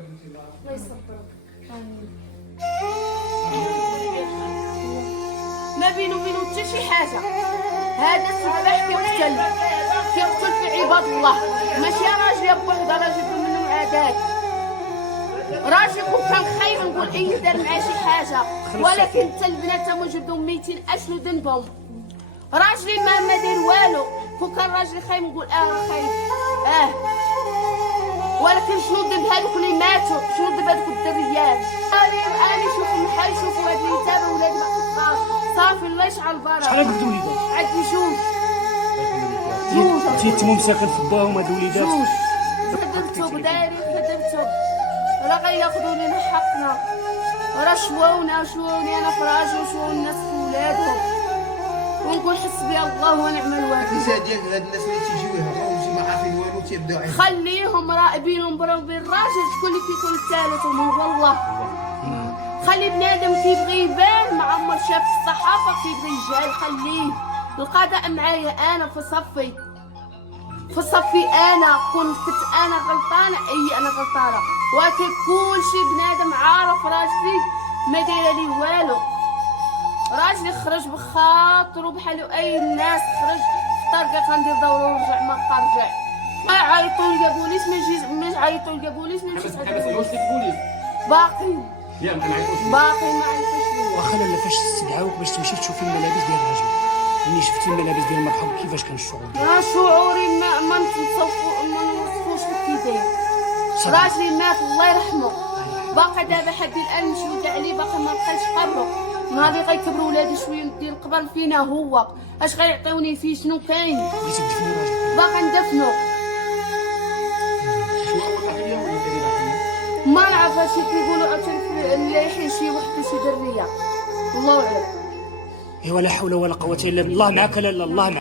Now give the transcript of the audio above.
الله يصبرك. ما بينه وبينه حتى شي حاجه. هذا السفاح كيقتل في عباد الله، ماشي راجل بوحده راجل منهم عادات. راجل كون كان خايب نقول اي دار معاه شي حاجه، ولكن حتى البنات هما جبدوا ميتين اشنو ذنبهم؟ راجلي ما دار والو، كون كان راجلي خايب نقول خايب ولكن شنو ذنب هذوك اللي ماتوا؟ شنو ذنب هذوك الدريات؟ انا نشوف المحل شوفوا هاد اللي تابعوا ولاد ما صافي الله يشعل البركه. شحال عندك وليدات؟ عندي جوج. انت مساكن في باهم هاد الوليدات؟ جوج. خدمتو بداري خدمتو، راه غياخذوا لينا حقنا، راه شواوني انا في راجل وشواو الناس في ولادهم، ونقول حسبي الله ونعم الوكيل. النساء ديالك هاد الناس اللي تيجيو يهضروا ما عارفين والو تيبداو خليهم راقبينهم بربي الراجل شكون اللي كيكون الثالث هو الله. خلي بنادم كيبغي يبان ما عمر شاف الصحافه كيبغي يجهل، خليه. القضاء معايا انا في صفي انا كنت انا غلطانه، انا غلطانه، ولكن كلشي بنادم عارف راجلي ما دايره لي والو. راجلي خرج بخاطرو بحالو اي الناس، خرج في الطريق غندير دوره ورجع ما بقى رجع. ما عيطوا لي بوليس ما عيطوا لي بوليس ما مشيتش باقي ما عيطوش ليا. واخا لاله فاش استدعاوك باش تمشي تشوفي الملابس ديال الراجل، ملي شفتي الملابس ديال المرحوم كيفاش كان الشعور ديالك؟ شعوري ما نوصفوش كي داير. راجلي مات الله يرحمه، باقي دابا حدي الان نشهد عليه، باقي ما لقيتش قبره. نهار اللي غيكبروا ولادي شويه ندير القبر فينا هو، اش غيعطيوني فيه شنو كاين؟ بغيتي تدفني راجلك؟ باقي ندفنو. ما نعرف اش كيقولوا اللي يحيي شي وحده شي دريه، الله اعلم. ايوا لا حول ولا قوه الا بالله. معاك لاله، الله معاك.